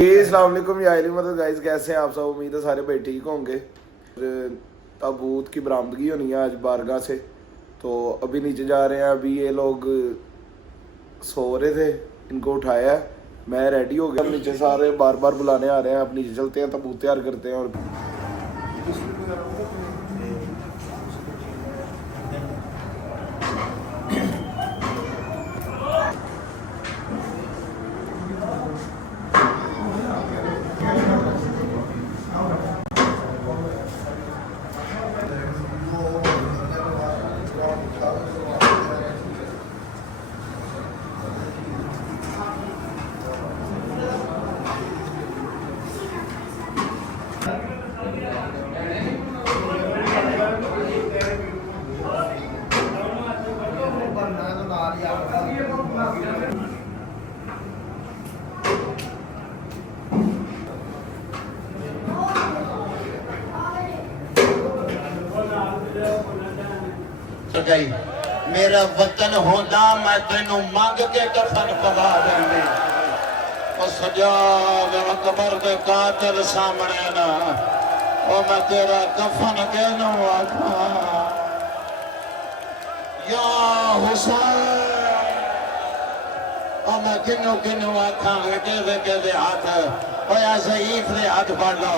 अस्सलाम वालेकुम या मतलब गाइस, कैसे हैं आप सब। उम्मीद है सारे भाई ठीक होंगे। ताबूत की बरामदगी होनी है आज बारगाह से, तो अभी नीचे जा रहे हैं। अभी ये लोग सो रहे थे, इनको उठाया, मैं रेडी हो गया। नीचे सारे बार बार बुलाने आ रहे हैं। अब नीचे चलते हैं, ताबूत तैयार करते हैं। और गई मेरा वतन होंदा मैं तेनू मंग के कफन पवा देंदी। सजाद अकबर दे कातिल सामने ना ओ मैं तेरा कफन केनू आखा या हुसैन। मैं किन्नू किन्नू आखा के हाथ ओया ज़ईफ दे हाथ पड़ लो,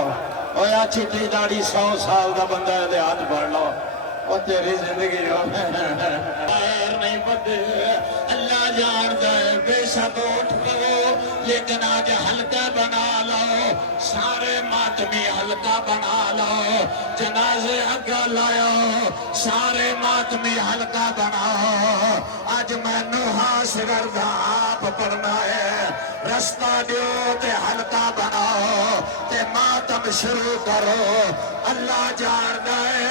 ओया चिट्टी दाढ़ी 100 साल का बंदा दे हाथ पड़ लो। और तेरी जिंदगी नहीं बदे अल्लाह जानता है। बेशक उठ लो लेकिन आज हल्का बना लो, सारे मातमी हल्का बना लो। जनाजे अगा लाओ, सारे मातमी हल्का बनाओ। आज मैनू हास करदा आप पढ़ना है। रस्ता दो ते हल्का बनाओ ते मातम शुरू करो। अल्लाह जानता है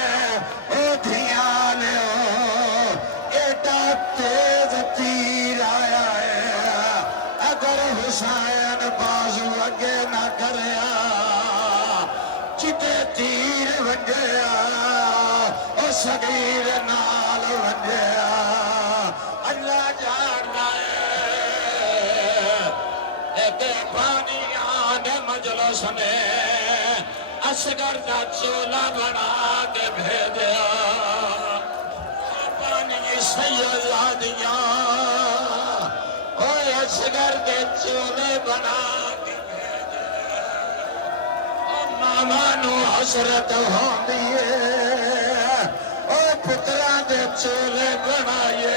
तेज तीर आया है। अगर हुसैन बाजू अगे ना करया चिते तीर वजया ओ सगीर नाल वजया। अल्लाह जानता है पानियां ने मजलिस ने असगर का चोला बना के भेजा। सैयदादियां ओए असगर के चोले बना के भेजे। मामा नू हसरत होंदी है ओ पुत्रा दे चोले बनाए।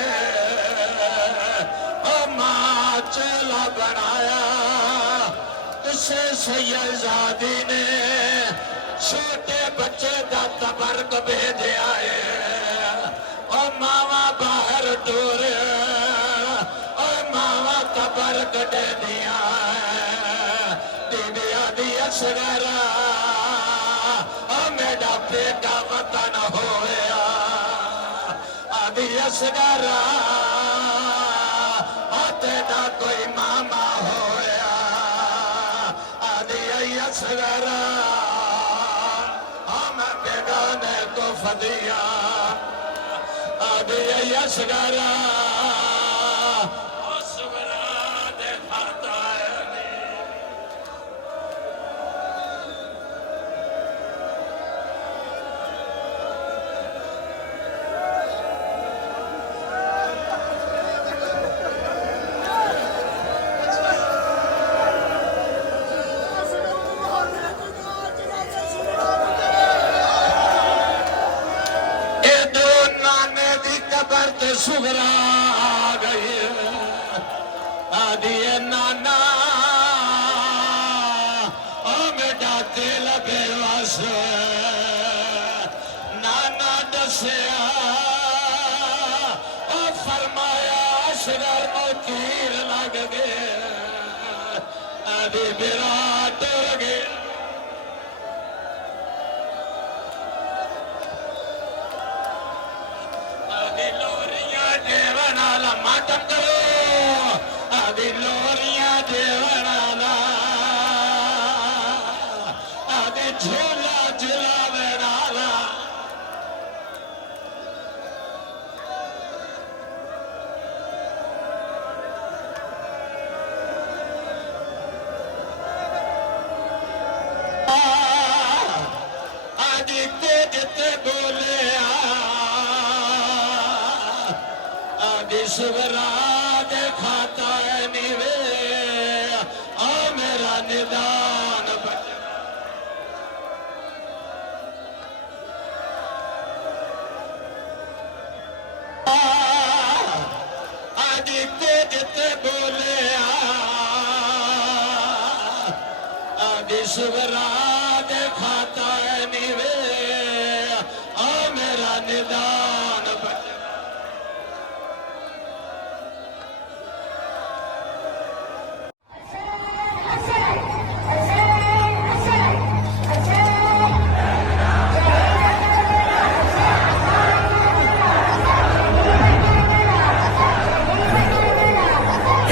ओ मां चोला बनाया तुसे सैयदादी ने छोटे बच्चे का तबरक भेजा है। मावा बाहर टोरे और मावा कबर कटे दिया दिव्या दी असगरा और मेरा बेटा वतन होया आदि असगरा तेरा कोई मामा होया आदि असगरा मैं बेगाने को फदिया असगरा दिखाता है। सुगरा आ गई आदि नाना ओ बेटा तेल बेवस नाना दसिया ओ फरमाया असगर को तीर लग गए आदि विराट हो गए। मातम करो आदि लोरिया देवनाला आदि झूला झुलावे नाला। स्वराज खाता है नीवे आ मेरा निदान आदित्य जिते बोले आदि स्वराज खाता है नीवे आ मेरा निदान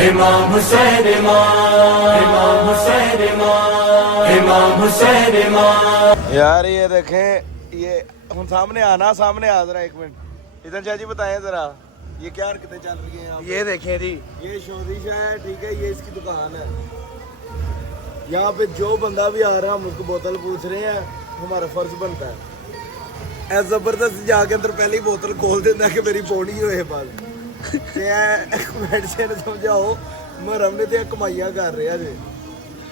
इमाम हुसैन इमाम हुसैन इमाम हुसैन यार ये देखें, ये हम सामने आना, सामने आ जरा एक मिनट। इधर चाची बताएं जरा ये क्या हरकतें चल रही हैं यहाँ पे? ये देखें जी, ये शोरीशा है, ठीक है, ये इसकी दुकान है। यहाँ पे जो बंदा भी आ रहा है हम उसको बोतल पूछ रहे हैं, हमारा फर्ज बनता है। ऐ जबरदस्त जाके अंदर पहले ही बोतल खोल देता है कि मेरी पौनी होए बस मेडिसिन समझाओ मरम ने ते कमाइया कर रहे जी।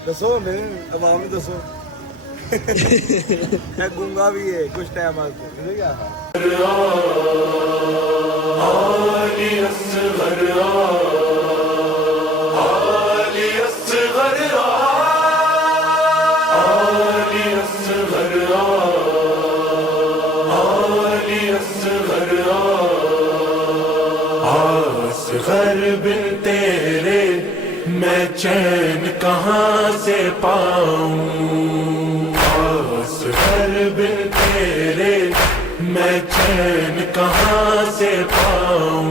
दसो हमें आवाम ने दसो मैं गूंगा भी है कुछ टाइम वास्ते क्या घर बिन तेरे मैं चैन कहाँ से पाऊं, घर बिन तेरे मैं चैन कहाँ से पाऊं।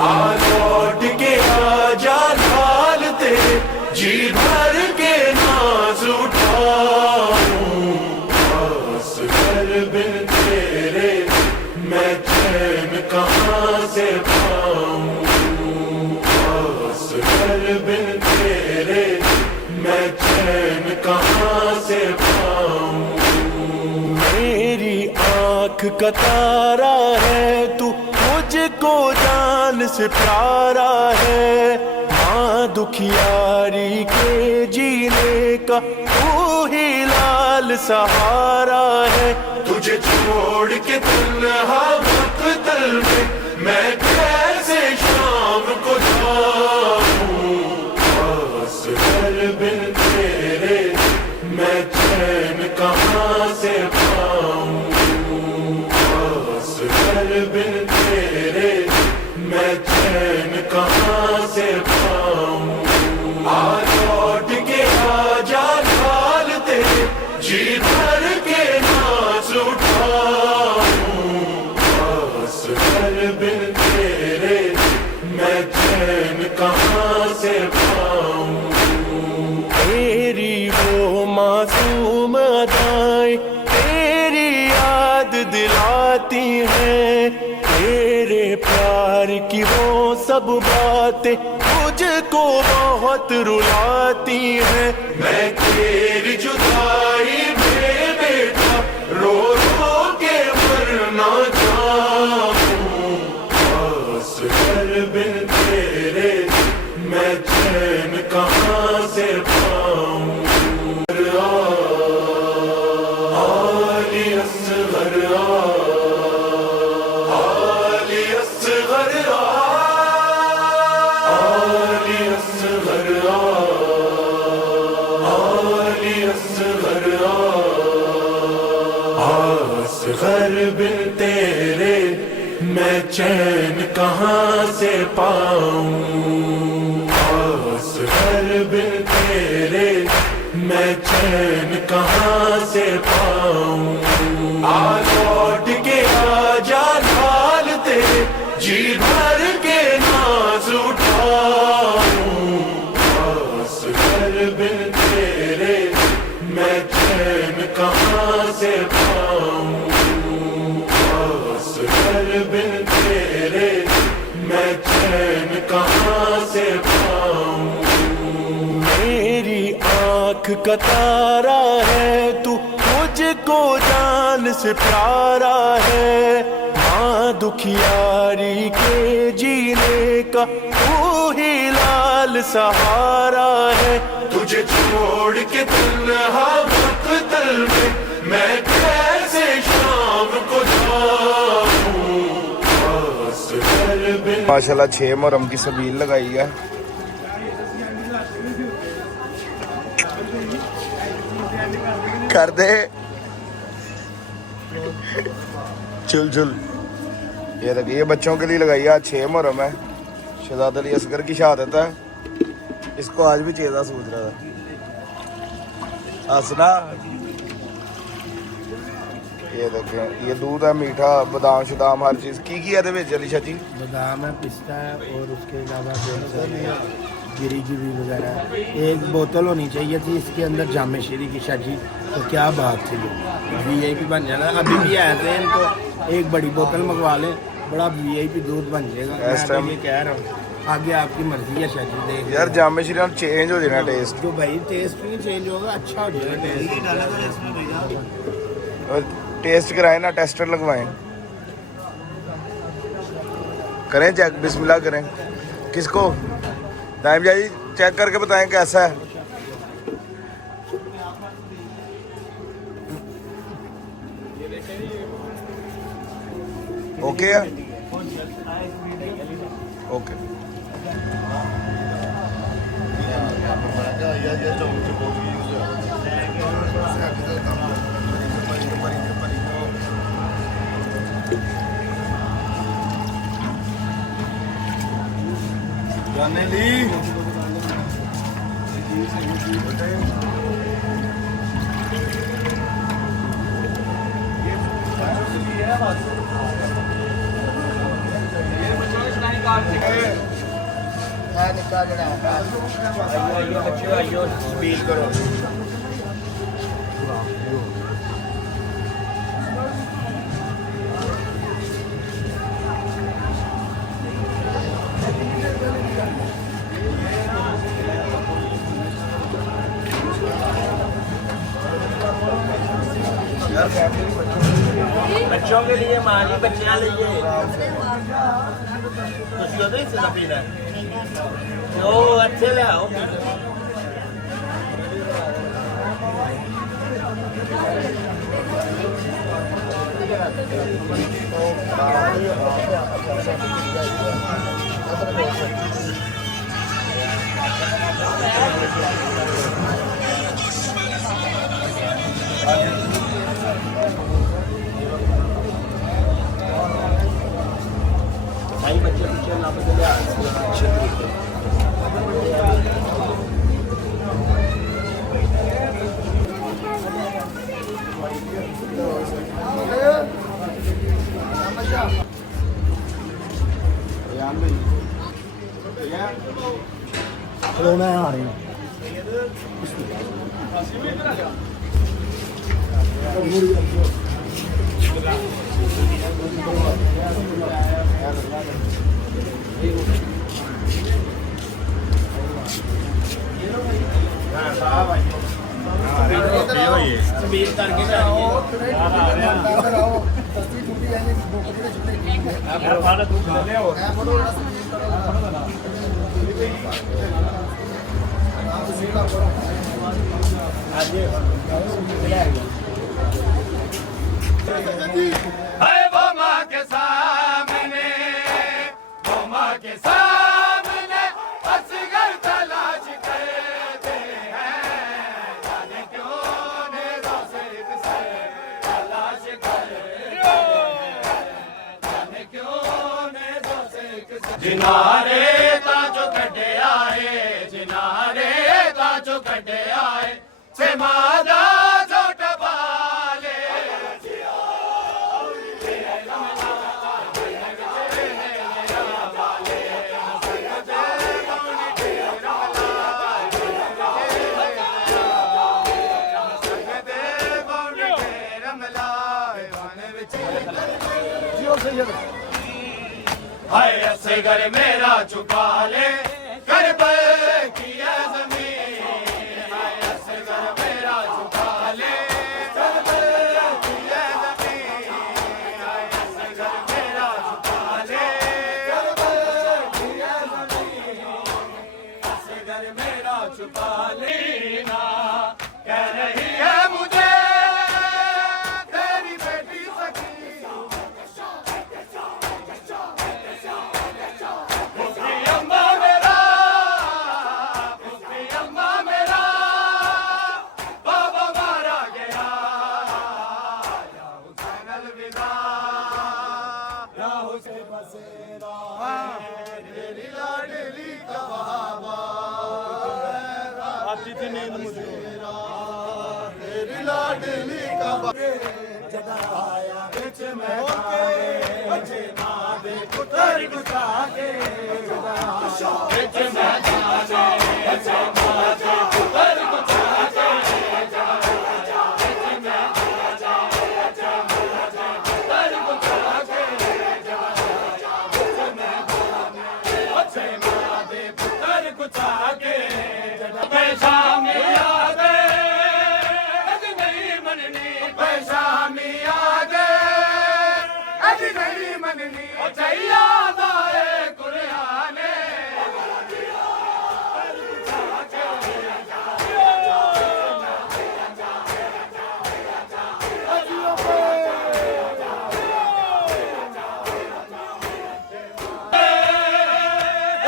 आ लौट के आजा लाल तेरे जी भर के नाज उठाऊं, घर बिन तेरे मैं चैन कहाँ से पाऊं, घर बिन तेरे मैं चैन कहाँ से पाऊं। मेरी आँख का तारा है तू, मुझको जान से प्यारा है। माँ दुखियारी के जीने का तू ही लाल सहारा है। तुझे छोड़ के तन्हा मक़तल में मैं कैसे शाम को जाऊं, घर बिन तेरे मैं चैन कहाँ से पाऊं, घर बिन तेरे मैं चैन कहाँ से पाऊं। आ लौट के आजा लाल तेरे जी भर के नाज उठाऊं, घर बिन तेरे मैं चैन कहाँ से पाऊं। तेरी वो मासूम अदाएं तेरी याद दिलाती हैं, तेरे प्यार की वो सब बातें मुझको बहुत रुलाती हैं। मैं तेरी जुदाई में बेटा रो रो के मरना चाहूं, घर बिन तेरे मैं चैन कहाँ से पाऊं। आली असग़र आली असग़र आली असग़र आली असग़र असग़र बिन तेरे मैं चैन कहाँ से पाऊं, असग़र बिन तेरे मैं चैन कहाँ से पाऊं। आ लौट के आजा लाल तेरे जी भर के नाज उठाऊं, असग़र बिन तेरे मैं चैन कहाँ से पाऊं, असग़र बिन तेरे मैं चैन कहाँ से पाऊं। मेरी आँख का तारा है तू, मुझ मुझको जान से प्यारा है, माँ दुखियारी के जीने का तू ही लाल सहारा है। तुझे छोड़ के तन्हा मकतल में मैं कैसे शाम को जाऊं, बस कर बिन। माशाल्लाह 6 मुहर्रम की सबील लगाई है। कर दे चुल चुल। ये देखिए ये बच्चों के लिए लगाई है, आज 6 मुहर्रम है, शहजाद अली असगर की शहादत है। इसको आज भी चेहरा सोच रहा था हंसना। ये देखें ये दूध है मीठा, बादाम शदाम हर चीज़ की है अलीशा जी। बादाम है, पिस्ता है और उसके अलावा गिरी गिरी वगैरह। एक बोतल होनी चाहिए थी इसके अंदर जामे शीरी की शाजी, तो क्या बात थी। VIP बन जाना। अभी भी आए थे इनको एक बड़ी बोतल मंगवा लें, बड़ा VIP दूध बन जाएगा। मैं ये कह रहा हूँ, आगे आपकी मर्जी है शाजी। देख यार जामे शीरी चेंज हो जाना टेस्ट। जो भाई टेस्ट नहीं चेंज होगा, अच्छा हो जाएगा टेस्ट। टेस्ट कराएं ना, टेस्टर लगवाएं, करें चेक, बिस्मिल्लाह करें। किसको दाइम जी चेक करके बताएं कैसा है। ओके है ओके। जाने ली बच्चों के लिए माली बच्चियां लीजिए। जो अच्छे ले आओ। भाई बच्चे पीछे ना बदले चलो मैं आ रही हूँ। सबीर करके वो माँ के सामने, वो माँ के सामने असगर तलाश करते हैं, जाने क्यों नेज़ों से तलाश करते हैं, जाने क्यों नेज़ों से। जिनारे ताजो कटे आए, जिनारे ताजो कटे आए, से मादा जोट बाले। हाय असगर मेरा चुका ले करबल की ज़मीन, हाय असगर मेरा चुका ले करबल लाडली का जदा आया बिच मैदाने बचे मां दे पुत्र गुजा के जदा आया बिच मैदाने बचे मां दे पुत्र गुजा के जदा आया बिच मैदाने बचे मां दे पुत्र गुजा के जदा आया बिच मैदाने बचे मां दे पुत्र गुजा के जदा पेशामी याद नहीं मननी पेशामी याद अज नहीं मननी चैया दाए कुराने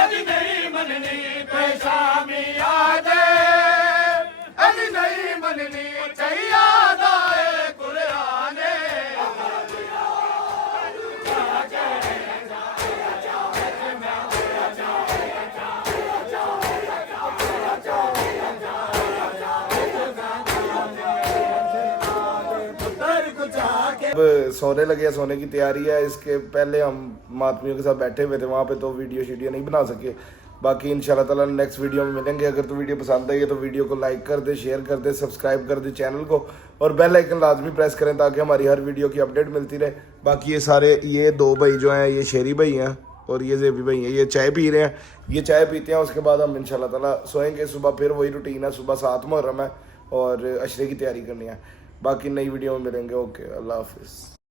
अज नहीं मननी पेशामी याद अज नहीं मननी चैया दाए कुराने अब सोने लगे हैं, सोने की तैयारी है। इसके पहले हम मातमियों के साथ बैठे हुए थे वहाँ पे, तो वीडियो नहीं बना सके। बाकी इंशाल्लाह ताला नेक्स्ट वीडियो में मिलेंगे। अगर तो वीडियो पसंद आई है तो वीडियो को लाइक कर दे, शेयर कर दे, सब्सक्राइब कर दे चैनल को, और बेल आइकन लाजमी प्रेस करें ताकि हमारी हर वीडियो की अपडेट मिलती रहे। बाकी ये दो भाई जो हैं, ये शेरी भाई हैं और ये जेबी भाई हैं, ये चाय पी रहे हैं। ये चाय पीते हैं, उसके बाद हम इंशाल्लाह ताला सोएंगे। सुबह फिर वही रूटीन है, सुबह 7 मुहर्रम है और अशरे की तैयारी करनी है। बाकी नई वीडियो में मिलेंगे। ओके, अल्लाह हाफिज़।